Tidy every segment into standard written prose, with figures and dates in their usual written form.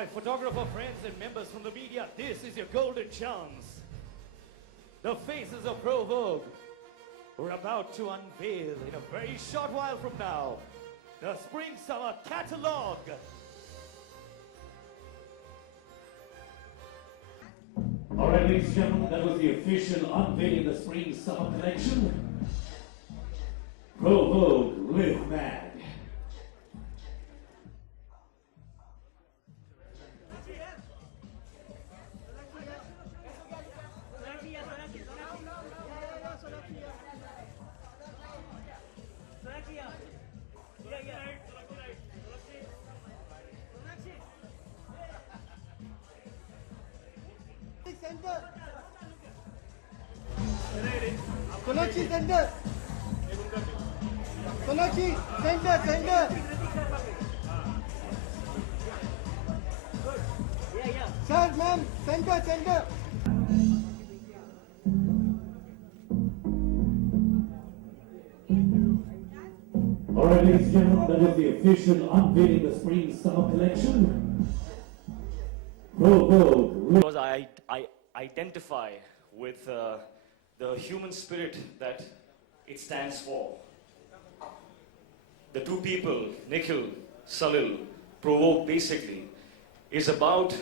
My photographer friends and members from the media, this is your golden chance. The faces of Pro Vogue. We're about to unveil in a very short while from now the Spring-Summer Catalog. All right, ladies and gentlemen, that was the official unveiling of the Spring-Summer collection. Pro Vogue, Live Mad. Center. Sonakshi center. Sonakshi center. Sir, ma'am, center. All right, ladies and gentlemen, that was the official unveiling of the Spring-Summer collection. Pro Vogue. Because I identify with the human spirit that it stands for. The two people, Nikhil, Salil, Pro Vogue basically, is about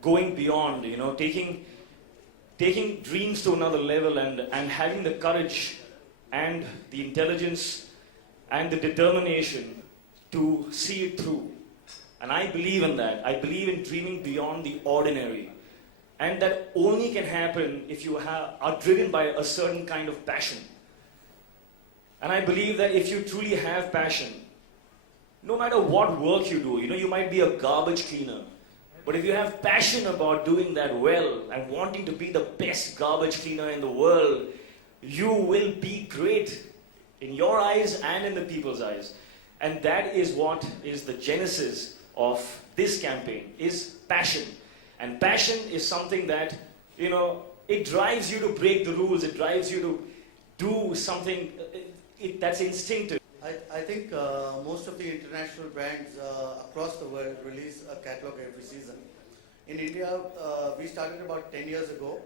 going beyond, taking dreams to another level and having the courage and the intelligence and the determination to see it through. And I believe in that. I believe in dreaming beyond the ordinary. And that only can happen if you are driven by a certain kind of passion. And I believe that if you truly have passion, no matter what work you do, you might be a garbage cleaner, but if you have passion about doing that well and wanting to be the best garbage cleaner in the world, you will be great in your eyes and in the people's eyes. And that is what is the genesis of this campaign, is passion. And passion is something that, it drives you to break the rules, it drives you to do something that's instinctive. I think most of the international brands across the world release a catalog every season. In India, we started about 10 years ago,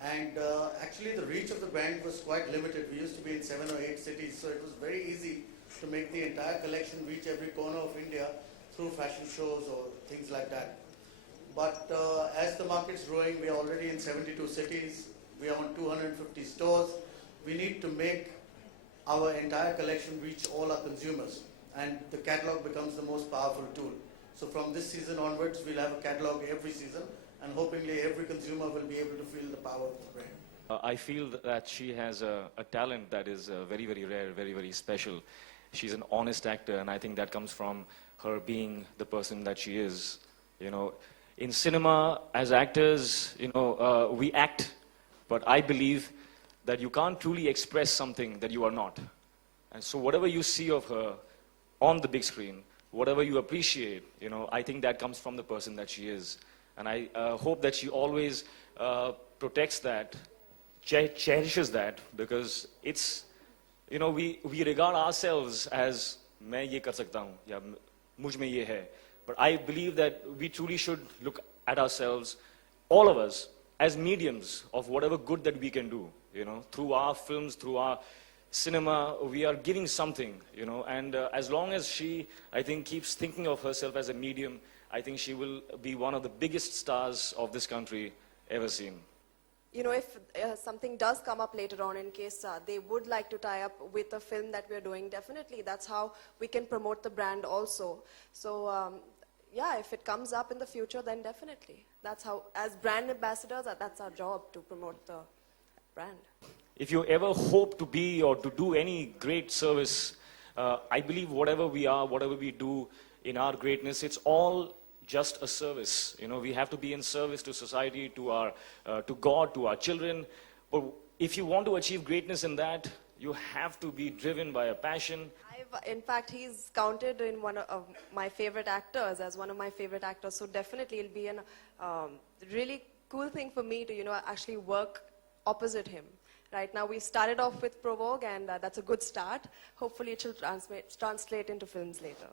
and actually the reach of the brand was quite limited. We used to be in 7 or 8 cities, so it was very easy to make the entire collection reach every corner of India through fashion shows or things like that. But as the market's growing, we are already in 72 cities, we are on 250 stores. We need to make our entire collection reach all our consumers, and the catalog becomes the most powerful tool. So from this season onwards, we'll have a catalog every season, and hopefully every consumer will be able to feel the power of the brand. I feel that she has a talent that is very, very rare, very, very special. She's an honest actor, and I think that comes from her being the person that she is. In cinema, as actors, we act, but I believe that you can't truly express something that you are not. And so whatever you see of her on the big screen, whatever you appreciate, I think that comes from the person that she is. And I hope that she always protects that, cherishes that, because it's, we regard ourselves as, मैं ये कर सकता हूँ, या मुझ में ये है. But I believe that we truly should look at ourselves, all of us, as mediums of whatever good that we can do. Through our films, through our cinema, we are giving something, and as long as she, I think, keeps thinking of herself as a medium, I think she will be one of the biggest stars of this country ever seen. If something does come up later on, in case they would like to tie up with a film that we're doing, definitely that's how we can promote the brand also. So yeah, if it comes up in the future, then definitely. That's how, as brand ambassadors, that's our job, to promote the brand. If you ever hope to be or to do any great service, I believe whatever we are, whatever we do in our greatness, it's all just a service. We have to be in service to society, to God, to our children. But if you want to achieve greatness in that, you have to be driven by a passion. In fact, he's counted in one of my favorite actors, as one of my favorite actors. So definitely it'll be a really cool thing for me to, actually work opposite him. Right now, we started off with Pro Vogue, and that's a good start. Hopefully, it will translate into films later.